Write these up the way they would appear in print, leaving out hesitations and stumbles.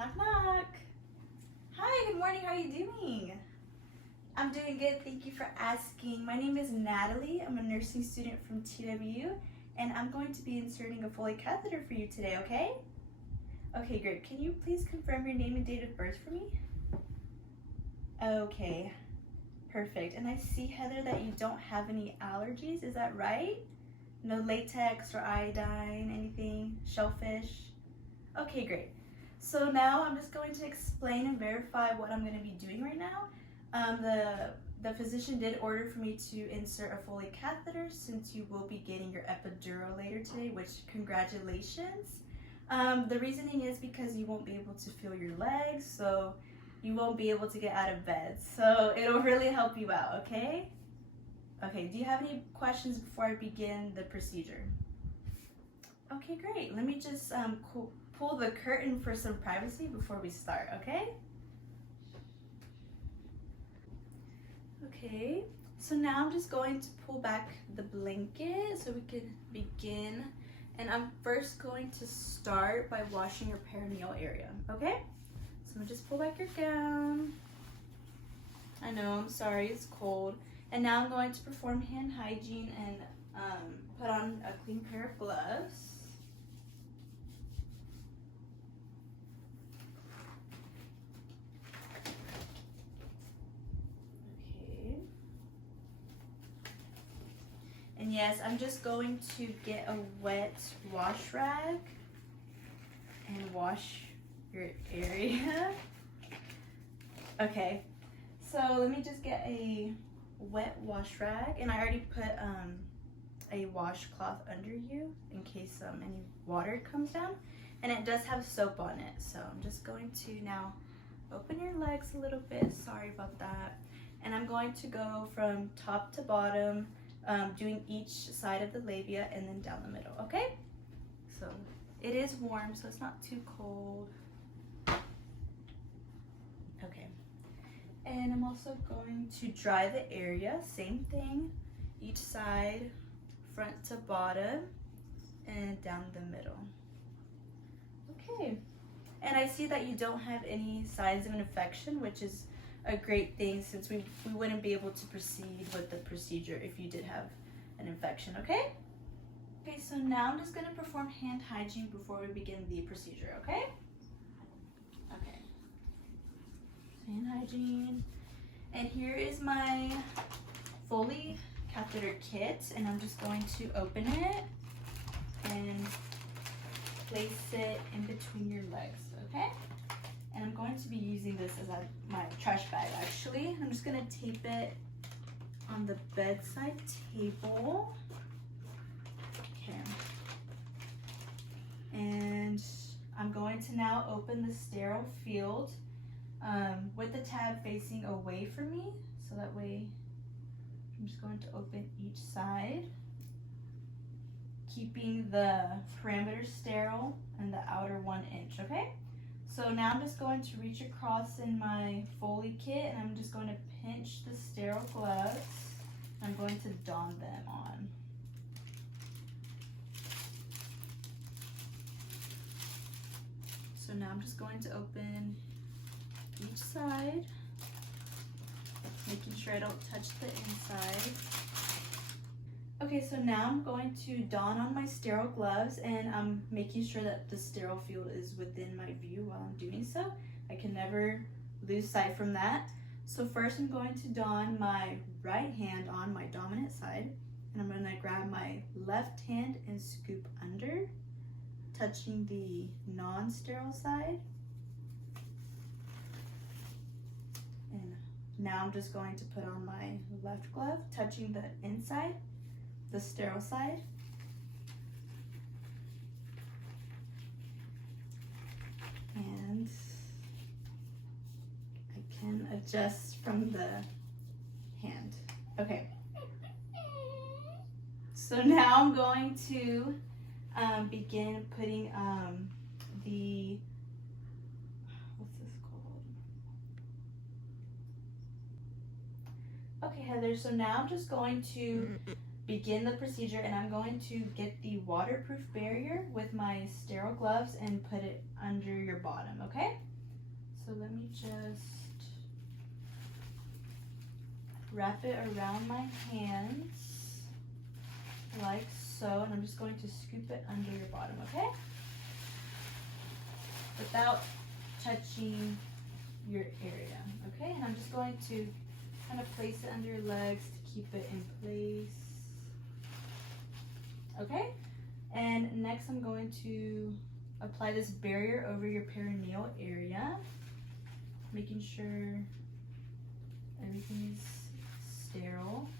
Knock, knock. Hi, good morning. How are you doing? I'm doing good. Thank you for asking. My name is Natalie. I'm a nursing student from TW, and I'm going to be inserting a Foley catheter for you today, okay? Okay, great. Can you please confirm your name and date of birth for me? Okay, perfect. And I see, Heather, that you don't have any allergies. Is that right? No latex or iodine, anything? Shellfish? Okay, great. So now I'm just going to explain and verify what I'm going to be doing right now. The physician did order for me to insert a Foley catheter since you will be getting your epidural later today, which congratulations. The reasoning is because you won't be able to feel your legs, so you won't be able to get out of bed. So it'll really help you out, okay? Okay, do you have any questions before I begin the procedure? Okay, great. Let me just pull the curtain for some privacy before we start, okay? Okay, so now I'm just going to pull back the blanket so we can begin. And I'm first going to start by washing your perineal area, okay? So just pull back your gown. I know, I'm sorry, it's cold. And now I'm going to perform hand hygiene and put on a clean pair of gloves. Okay. And yes, I'm just going to get a wet wash rag and wash your area. Okay, so let me just get a wet wash rag, and I already put a washcloth under you in case any water comes down, and it does have soap on it. So I'm just going to now open your legs a little bit, sorry about that, and I'm going to go from top to bottom, doing each side of the labia and then down the middle, okay? So it is warm, so it's not too cold. Okay. And I'm also going to dry the area, same thing, each side, front to bottom, and down the middle. Okay, and I see that you don't have any signs of an infection, which is a great thing since we wouldn't be able to proceed with the procedure if you did have an infection, okay? Okay, so now I'm just gonna perform hand hygiene before we begin the procedure, okay? Okay. Hand hygiene, and here is my Foley catheter kit, and I'm just going to open it and place it in between your legs, okay? And I'm going to be using this as my trash bag actually. I'm just gonna tape it on the bedside table. Okay. And I'm going to now open the sterile field with the tab facing away from me, so that way I'm just going to open each side, keeping the perimeter sterile and the outer 1 inch, okay? So now I'm just going to reach across in my Foley kit, and I'm just going to pinch the sterile gloves. I'm going to don them on. So now I'm just going to open each side, making sure I don't touch the inside. Okay, so now I'm going to don on my sterile gloves, and I'm making sure that the sterile field is within my view while I'm doing so. I can never lose sight from that. So first I'm going to don my right hand on my dominant side, and I'm going to grab my left hand and scoop under, touching the non-sterile side. And now I'm just going to put on my left glove, touching the inside, the sterile side. And I can adjust from the hand. Okay. So now I'm going to begin putting the, what's this called? Okay, Heather, so now I'm just going to begin the procedure, and I'm going to get the waterproof barrier with my sterile gloves and put it under your bottom, okay? So let me just wrap it around my hands like so, and I'm just going to scoop it under your bottom, okay? Without touching your area, okay? And I'm just going to kind of place it under your legs to keep it in place, okay? And next I'm going to apply this barrier over your perineal area, making sure everything is sterile.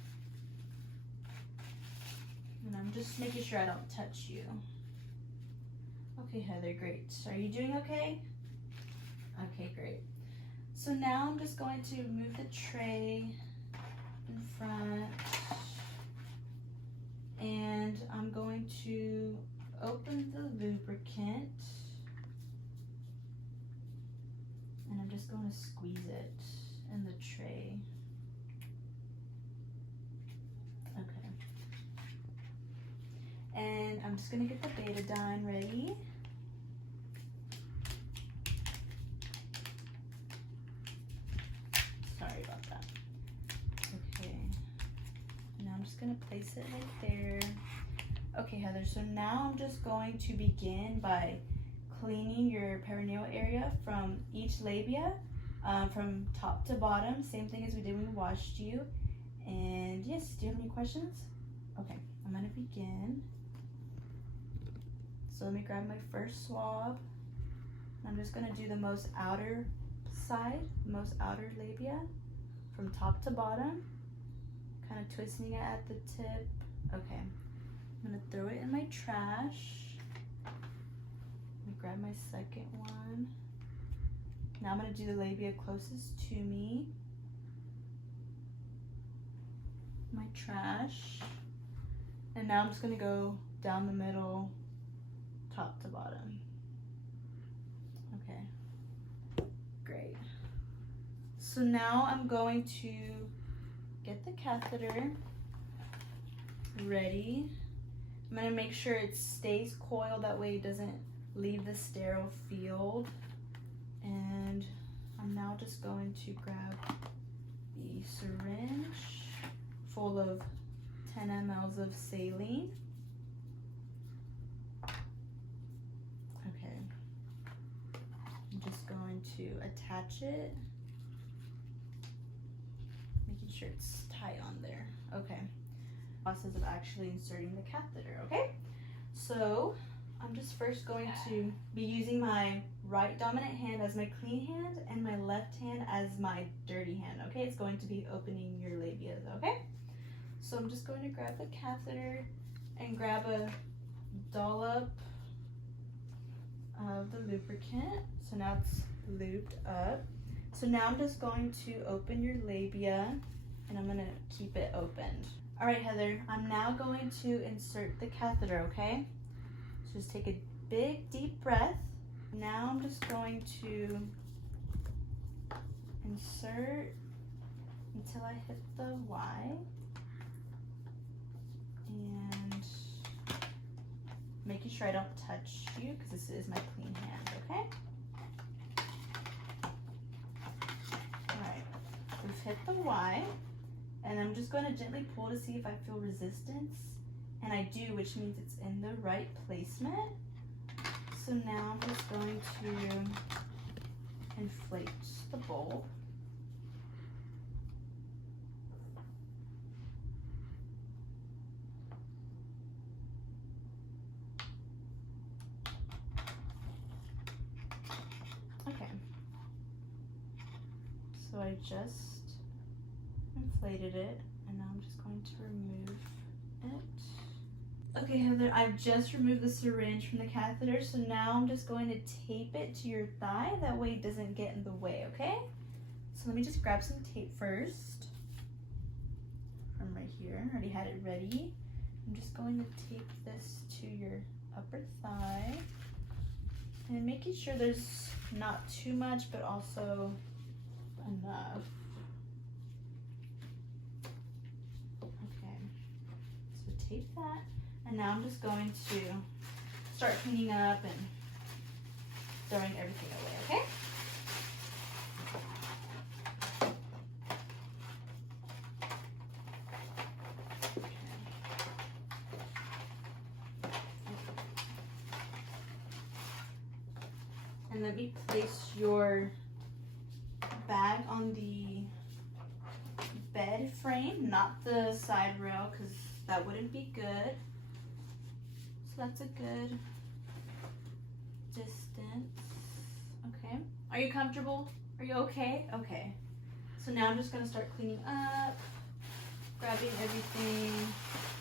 And I'm just making sure I don't touch you. Okay, Heather, great. Are you doing okay? Okay, great. So now I'm just going to move the tray in front, and I'm going to open the lubricant, and I'm just going to squeeze it in the tray. Okay. And I'm just going to get the betadine ready. Sorry about that. Okay. Now I'm just going to place it right there. Okay, Heather, so now I'm just going to begin by cleaning your perineal area from each labia, from top to bottom, same thing as we did when we washed you. And yes, do you have any questions? Okay, I'm going to begin. So let me grab my first swab. I'm just going to do the most outer side, most outer labia, from top to bottom, kind of twisting it at the tip. Okay. I'm gonna throw it in my trash. Let me grab my second one. Now I'm gonna do the labia closest to me. My trash. And now I'm just gonna go down the middle, top to bottom. Okay, great. So now I'm going to get the catheter ready. I'm going to make sure it stays coiled, that way it doesn't leave the sterile field. And I'm now just going to grab the syringe full of 10 mLs of saline. Okay. I'm just going to attach it, making sure it's tight on there. Okay. Process of actually inserting the catheter, okay? So I'm just first going to be using my right dominant hand as my clean hand and my left hand as my dirty hand, okay? It's going to be opening your labia, okay? So I'm just going to grab the catheter and grab a dollop of the lubricant. So now it's lubed up. So now I'm just going to open your labia, and I'm gonna keep it opened. All right, Heather, I'm now going to insert the catheter, okay? So just take a big, deep breath. Now I'm just going to insert until I hit the Y. And making sure I don't touch you, because this is my clean hand, okay? All right, we've hit the Y. And I'm just going to gently pull to see if I feel resistance. And I do, which means it's in the right placement. So now I'm just going to inflate the bulb. Okay. So I just inflated it, and now I'm just going to remove it. Okay, Heather, I've just removed the syringe from the catheter, so now I'm just going to tape it to your thigh, that way it doesn't get in the way, okay? So let me just grab some tape first from right here. I already had it ready. I'm just going to tape this to your upper thigh, and making sure there's not too much, but also enough. Tape that, and now I'm just going to start cleaning up and throwing everything away, okay? And let me place your bag on the bed frame, not the side rail, because that wouldn't be good. So that's a good distance. Okay. Are you comfortable? Are you okay? Okay. So now I'm just going to start cleaning up, grabbing everything,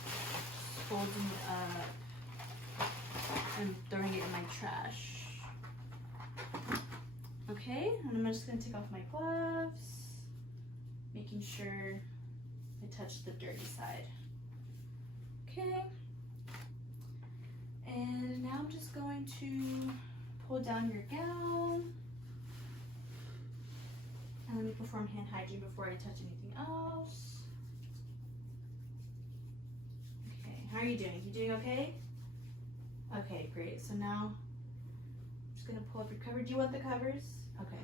just folding it up, and throwing it in my trash. Okay, and I'm just going to take off my gloves, making sure I touch the dirty side. Okay. And now I'm just going to pull down your gown. And let me perform hand hygiene before I touch anything else. Okay, how are you doing? You doing okay? Okay, great. So now I'm just gonna pull up your cover. Do you want the covers? Okay.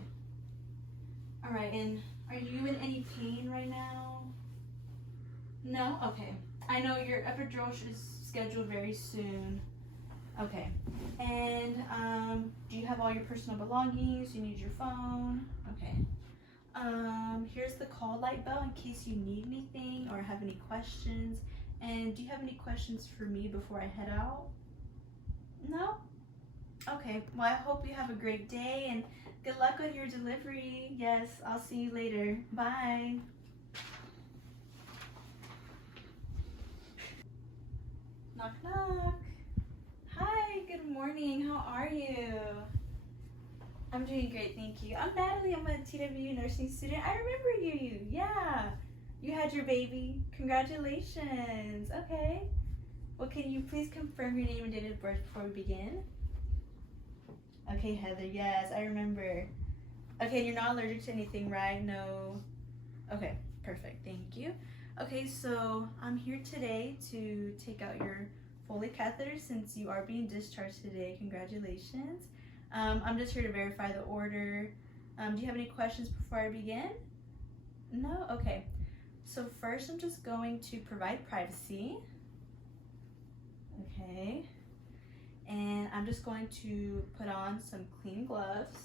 All right, and are you in any pain right now? No? Okay. I know your epidural is scheduled very soon. Okay. And do you have all your personal belongings? You need your phone? Okay. Here's the call light bell in case you need anything or have any questions. And do you have any questions for me before I head out? No? Okay, well I hope you have a great day and good luck on your delivery. Yes, I'll see you later. Bye. Knock knock. Hi, good morning. How are you? I'm doing great, thank you. I'm Natalie. I'm a TWU nursing student. I remember you. Yeah. You had your baby. Congratulations. Okay. Well, can you please confirm your name and date of birth before we begin? Okay, Heather. Yes, I remember. Okay, and you're not allergic to anything, right? No. Okay, perfect. Thank you. Okay, so I'm here today to take out your Foley catheter since you are being discharged today. Congratulations. I'm just here to verify the order. Do you have any questions before I begin? No? Okay. So first I'm just going to provide privacy. Okay. And I'm just going to put on some clean gloves.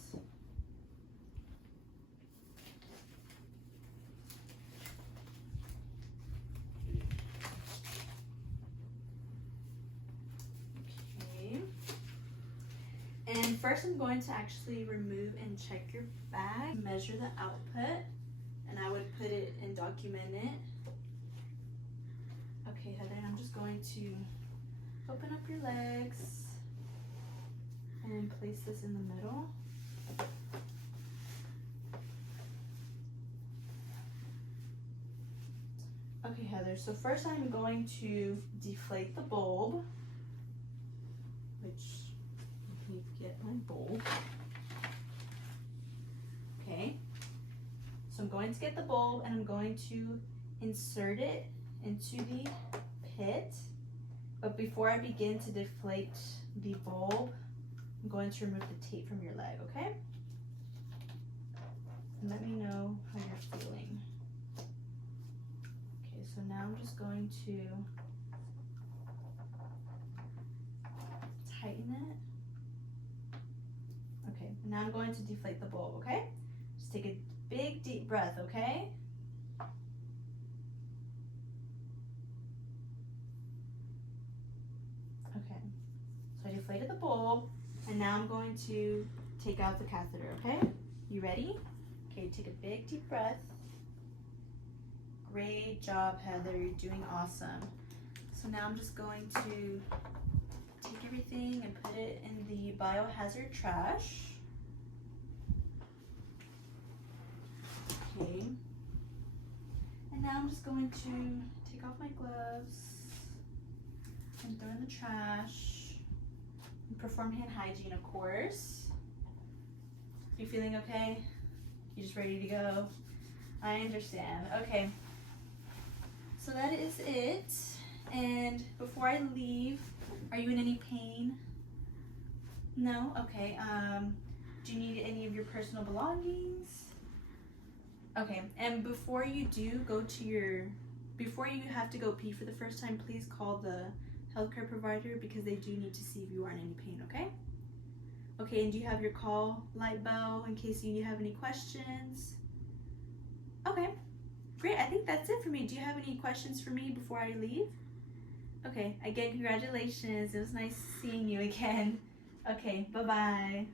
And first I'm going to actually remove and check your bag, measure the output, and I would put it and document it. Okay, Heather, and I'm just going to open up your legs and place this in the middle. Okay, Heather, so first I'm going to deflate the bulb, which need to get my bulb. Okay, so I'm going to get the bulb and I'm going to insert it into the pit. But before I begin to deflate the bulb, I'm going to remove the tape from your leg, okay? And let me know how you're feeling. Okay, so now I'm just going to tighten it. Okay, now I'm going to deflate the bulb, okay? Just take a big deep breath, okay? Okay, so I deflated the bulb, and now I'm going to take out the catheter, okay? You ready? Okay, take a big deep breath. Great job, Heather, you're doing awesome. So now I'm just going to take everything and put it in the biohazard trash. Okay. And now I'm just going to take off my gloves and throw in the trash and perform hand hygiene, of course. You feeling okay? You just ready to go? I understand. Okay. So that is it. And before I leave, are you in any pain? No? Okay. Do you need any of your personal belongings? Okay. And before you have to go pee for the first time, please call the healthcare provider because they do need to see if you are in any pain, okay? Okay, and do you have your call light bell in case you have any questions? Okay, great. I think that's it for me. Do you have any questions for me before I leave? Okay, again, congratulations. It was nice seeing you again. Okay, bye-bye.